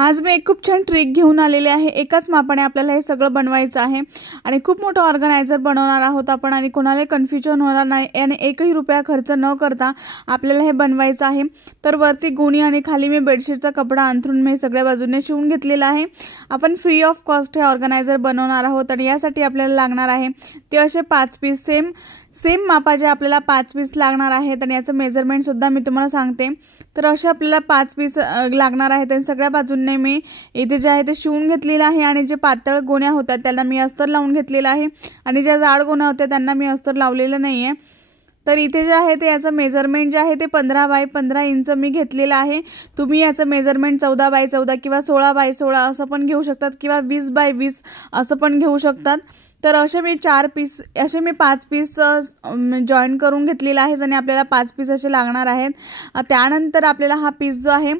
आज मी एक खूप छान ट्रिक घेऊन आलेले आहे। एकाच मापाने आपल्याला हे सगळं बनवायचं आहे आणि खूप मोठं ऑर्गनायझर बनवणार आहोत आपण आणि कोणालाही कन्फ्युजन होणार नाही आणि एकही रुपया खर्च न करता आपल्याला हे बनवायचं आहे। तर वरती गोणी आणि खाली मी बेडशीटचा कपडा अंथरून मी सगळ्या बाजूने शिवून घेतलेला आहे। आपण फ्री ऑफ कॉस्ट हे ऑर्गनायझर बनवणार आहोत आणि यासाठी आपल्याला लागणार आहे ते असे 5 पीस सेम मापाचे आपल्याला 5 पीस लागणार आहेत आणि याचं मेजरमेंट सुद्धा मी तुम्हाला सांगते। तर असे आपल्याला 5 पीस लागणार आहेत आणि सगळ्या बाजूंनी मी इथे जे आहे ते शिवून घेतलेलं आहे आणि जे पातळ गोण्या होत्या त्याला मी अस्तर लावून घेतलेलं आहे आणि ज्या जाड गोण्या होत्या त्यांना मी अस्तर लावलेलं नाहीये। तर इथे जे आहे ते याचं मेजरमेंट जे आहे ते 15 बाय 15 इंच मी घेतलेलं आहे। तुम्ही याचं मेजरमेंट 14 बाय 14 किंवा 16 बाय 16 असं पण घेऊ शकतात किंवा 20 बाय 20 असं पण घेऊ शकतात। तर असे मी 5 पीस जॉईन करून घेतलेला आहे आणि आपल्याला 5 पीस असे लागणार आहेत। त्यानंतर आपल्याला हा पीस जो आहे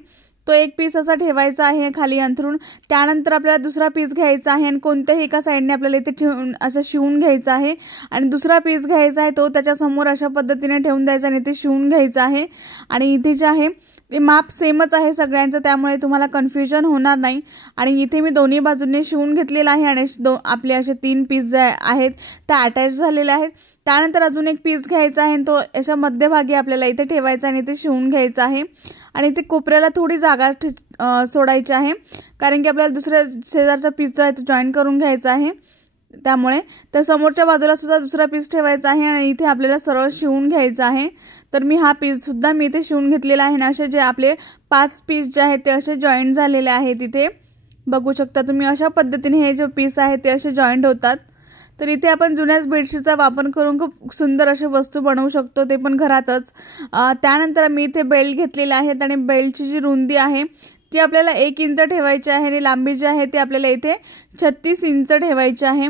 तो एक पीस असा ठेवायचा आहे खाली अंथरून। त्यानंतर आपल्याला दुसरा पीस घ्यायचा आहे आणि कोणत्याही एका साइडने आपल्याला इथे ठेवून असं शिवून घ्यायचं आहे आणि दुसरा पीस घ्यायचा आहे तो त्याच्या समोर अशा पद्धतीने ठेवून द्यायचा आणि ते शिवून घ्यायचं आहे। आणि इथे जे आहे ते माप सेमच आहे सगळ्यांचं, त्यामुळे तुम्हाला कन्फ्युजन होणार नाही। आणि इथे मी दोन्ही बाजूंनी शिवून घेतलेला आहे आणि आपले असे 3 पीस जे आहेत ते अटॅच झालेले आहेत। त्यानंतर अजून एक पीस घ्यायचा आहे तो अशा मध्यभागी आपल्याला इथे ठेवायचा आणि ते शिवून घ्यायचं आहे आणि ते कोपऱ्याला थोडी जागा सोडायची आहे कारण की आपल्याला दुसऱ्या शेजारचा पीस जो आहे तो जॉईन करून घ्यायचा आहे। त्यामुळे तर समोरच्या बाजूला सुद्धा दुसरा पीस ठेवायचा आहे आणि इथे आपल्याला सरळ शिवून घ्यायचा आहे। तर मी हा पीस सुद्धा मी इथे शिवून घेतलेला आहे आणि असे जे आपले 5 पीस जे आहेत ते असे जॉईंट झालेले आहेत। इथे बघू शकता तुम्ही अशा पद्धतीने हे जे पीस आहेत ते असे जॉईंट होतात। तर इथे आपण जुन्याच बेडशीटचा वापर करून खूप सुंदर असे वस्तू बनवू शकतो, ते पण घरातच। त्यानंतर मी इथे बेल्ट घेतलेला आहे आणि बेल्टची जी रुंदी आहे ती आपल्याला 1 इंच ठेवायची आहे आणि लांबी जी आहे ती आपल्याला इथे 36 इंच ठेवायची आहे।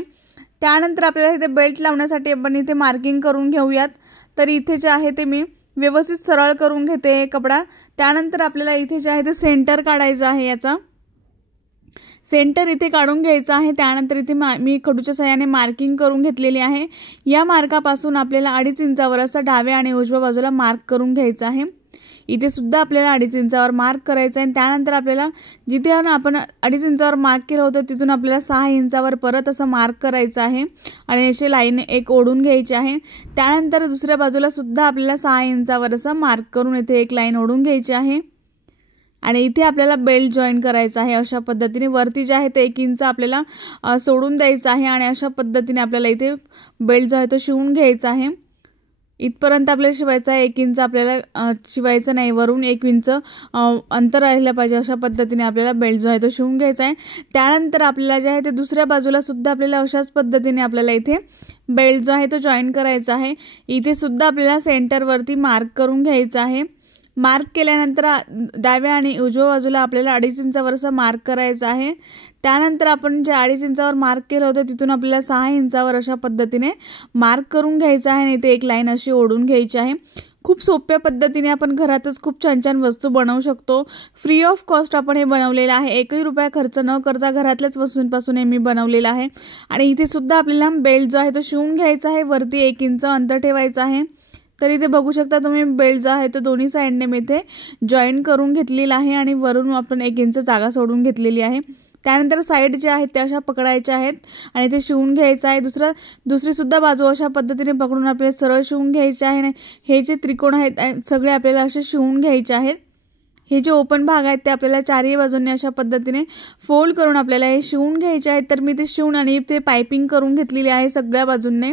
त्यानंतर आपल्याला इथे बेल्ट लावण्यासाठी आपण इथे मार्किंग करून घेऊयात। तर इथे जे आहे ते मी व्यवस्थित सरळ करून घेते हे कपडा। त्यानंतर आपल्याला इथे जे आहे ते सेंटर काढायचं आहे, याचा सेंटर इथे काढून घ्यायचा आहे। त्यानंतर इथे मी खडूच्या सहाय्याने मार्किंग करून घेतलेली आहे। या मार्कापासून आपल्याला 2.5 इंचावर असं डाव्या आणि उजव्या बाजूला मार्क करून घ्यायचं आहे। इथे सुद्धा आपल्याला 2.5 इंचावर मार्क करायचं आहे। त्यानंतर आपल्याला जिथे आपण 2.5 इंचावर मार्क केलं होतं तिथून आपल्याला 6 इंचावर परत असं मार्क करायचं आहे आणि अशी लाईन एक ओढून घ्यायची आहे। त्यानंतर दुसऱ्या बाजूला सुद्धा आपल्याला 6 इंचावर असं मार्क करून इथे एक लाईन ओढून घ्यायची आहे आणि इथे आपल्याला बेल्ट जॉईन करायचा आहे। अशा पद्धतीने वरती जे आहे ते 1 इंच आपल्याला सोडून द्यायचं आहे आणि अशा पद्धतीने आपल्याला इथे बेल्ट जो आहे तो शिवून घ्यायचा आहे। इथपर्यंत आपल्याला शिवायचा आहे, 1 इंच आपल्याला शिवायचं नाही, वरून 1 इंच अंतर राहिलं पाहिजे। अशा पद्धतीने आपल्याला बेल्ट जो आहे तो शिवून घ्यायचा आहे। त्यानंतर आपल्याला जे आहे ते दुसऱ्या बाजूला सुद्धा आपल्याला अशाच पद्धतीने आपल्याला इथे बेल्ट जो आहे तो जॉईन करायचा आहे। इथे सुद्धा आपल्याला सेंटरवरती मार्क करून घ्यायचा आहे। मार्क केल्यानंतर डाव्या आणि उजव्या बाजूला आपल्याला 2.5 इंचावर असं मार्क करायचं आहे। त्यानंतर आपण जे 2.5 इंचावर मार्क केलं होतं तिथून आपल्याला 6 इंचावर अशा पद्धतीने मार्क करून घ्यायचं आहे आणि इथे एक लाईन अशी ओढून घ्यायची आहे। खूप सोप्या पद्धतीने आपण घरातच खूप छान छान वस्तू बनवू शकतो। फ्री ऑफ कॉस्ट आपण हे बनवलेलं आहे, एकही रुपया खर्च न करता घरातल्याच वस्तूंपासून हे मी बनवलेलं आहे। आणि इथे सुद्धा आपल्याला बेल्ट जो आहे तो शिवून घ्यायचा आहे, वरती 1 इंच अंतर ठेवायचं आहे। तर इथे बघू शकता तुम्ही बेल्ट जो आहे तो दोन्ही साइडने मी इथे जॉईन करून घेतलेला आहे आणि वरून आपण 1 इंच जागा सोडून घेतलेली आहे। त्यानंतर साइड जे आहेत त्या अशा पकडायच्या आहेत आणि ते शिवून घ्यायचं आहे। दुसरी सुद्धा बाजू अशा पद्धतीने पकडून आपल्याला सरळ शिवून घ्यायचे आहे। हे जे त्रिकोण आहेत सगळे आपल्याला असे शिवून घ्यायचे आहेत। हे जे ओपन भाग आहेत ते आपल्याला चारही बाजूंनी अशा पद्धतीने फोल्ड करून आपल्याला हे शिवून घ्यायचे आहेत। तर मी ते शिवून आणि ते पाइपिंग करून घेतलेली आहे सगळ्या बाजूंनी।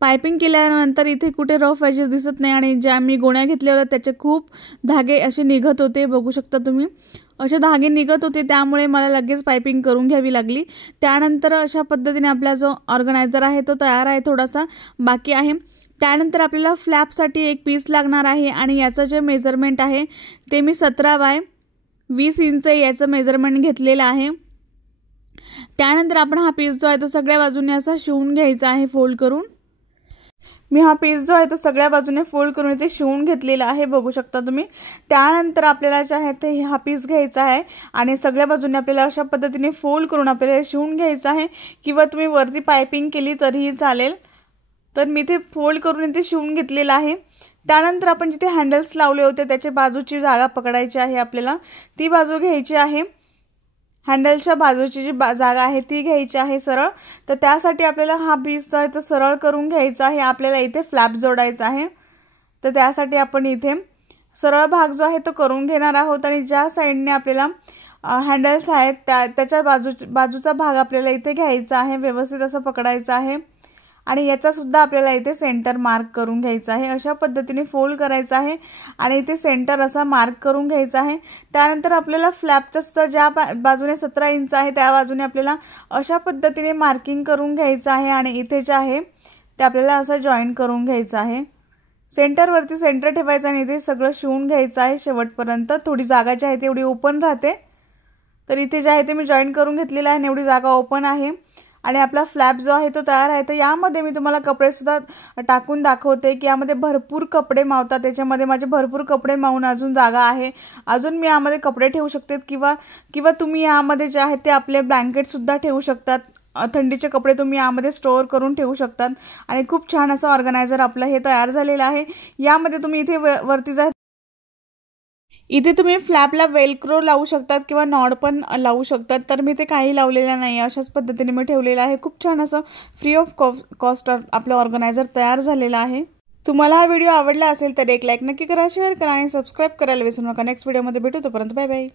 पाइपिंग केल्यानंतर इथे कुठे रफ एजेस दिसत नाही आणि ज्या मी गोण्या घेतल्या होत्या त्याचे खूप धागे असे निघत होते, बघू शकता तुम्ही असे धागे निघत होते, त्यामुळे मला लगेच पाइपिंग करून घ्यावी लागली। त्यानंतर अशा पद्धतीने आपला जो ऑर्गनायझर आहे तो तयार आहे, थोडासा बाकी आहे। त्यानंतर आपल्याला फ्लॅपसाठी एक पीस लागणार आहे आणि याचं जे मेजरमेंट आहे ते मी 17 बाय 20 इंच याचं मेजरमेंट घेतलेलं आहे। त्यानंतर आपण हा पीस जो आहे तो सगळ्या बाजूने असा शिवून घ्यायचा आहे फोल्ड करून। मी हा पीस जो आहे तो सगळ्या बाजूने फोल्ड करून इथे शिवून घेतलेला आहे, बघू शकता तुम्ही। त्यानंतर आपल्याला जे आहे ते हा पीस घ्यायचा आहे आणि सगळ्या बाजूने आपल्याला अशा पद्धतीने फोल्ड करून आपल्याला शिवून घ्यायचं आहे किंवा तुम्ही वरती पाइपिंग केली तरीही चालेल। तर मी इथे फोल्ड करून इथे शिवून घेतलेला आहे। त्यानंतर आपण जिथे हँडल्स लावले होते त्याच्या बाजूची जागा पकडायची आहे आपल्याला, ती बाजू घ्यायची आहे। हँडलच्या बाजूची जी जागा आहे ती घ्यायची आहे सरळ। तर त्यासाठी आपल्याला हा पीस जो आहे तो सरळ करून घ्यायचा आहे। आपल्याला इथे फ्लॅप जोडायचा आहे, तर त्यासाठी आपण इथे सरळ भाग जो आहे तो करून घेणार आहोत आणि ज्या साइडने आपल्याला हँडल्स आहेत त्याच्या बाजूचा भाग आपल्याला इथे घ्यायचा आहे, व्यवस्थित असं पकडायचा आहे आणि याचा सुद्धा आपल्याला इथे सेंटर मार्क करून घ्यायचा आहे। अशा पद्धतीने फोल्ड करायचा आहे आणि इथे सेंटर असा मार्क करून घ्यायचा आहे। त्यानंतर आपल्याला फ्लॅपचा सुद्धा ज्या बाजूने 17 इंच आहे त्या बाजूने आपल्याला अशा पद्धतीने मार्किंग करून घ्यायचं आहे आणि इथे जे आहे ते आपल्याला असं जॉईन करून घ्यायचं आहे। सेंटरवरती सेंटर ठेवायचं आणि इथे सगळं शिवून घ्यायचं आहे शेवटपर्यंत। थोडी जागा जी आहे ती एवढी ओपन राहते, तर इथे जे आहे ते मी जॉईन करून घेतलेलं आहे, एवढी जागा ओपन आहे आणि आपला फ्लॅप जो आहे तो तयार आहे। तर यामध्ये मी तुम्हाला कपडे सुद्धा टाकून दाखवते की यामध्ये भरपूर कपडे मावतात, त्याच्यामध्ये माझे भरपूर कपडे मावून अजून जागा आहे, अजून मी यामध्ये कपडे ठेवू शकते किंवा तुम्ही यामध्ये जे आहे ते आपले ब्लँकेट सुद्धा ठेवू शकतात, थंडीचे कपडे तुम्ही यामध्ये स्टोअर करून ठेवू शकतात आणि खूप छान असं ऑर्गनायझर आपलं हे तयार झालेलं आहे। यामध्ये तुम्ही इथे वरती जा इथे तुम्ही फ्लॅपला वेलक्रो लावू शकतात किंवा नॉड पण लावू शकतात, तर मी ते काही लावलेलं नाही, अशाच पद्धतीने मी ठेवलेलं आहे। खूप छान असं फ्री ऑफ कॉस्ट आपलं ऑर्गनायझर तयार झालेलं आहे। तुम्हाला हा व्हिडिओ आवडला असेल तर एक लाईक नक्की करा, शेअर करा आणि सबस्क्राईब करायला विसरू नका। नेक्स्ट व्हिडिओमध्ये भेटू, तोपर्यंत बाय बाय।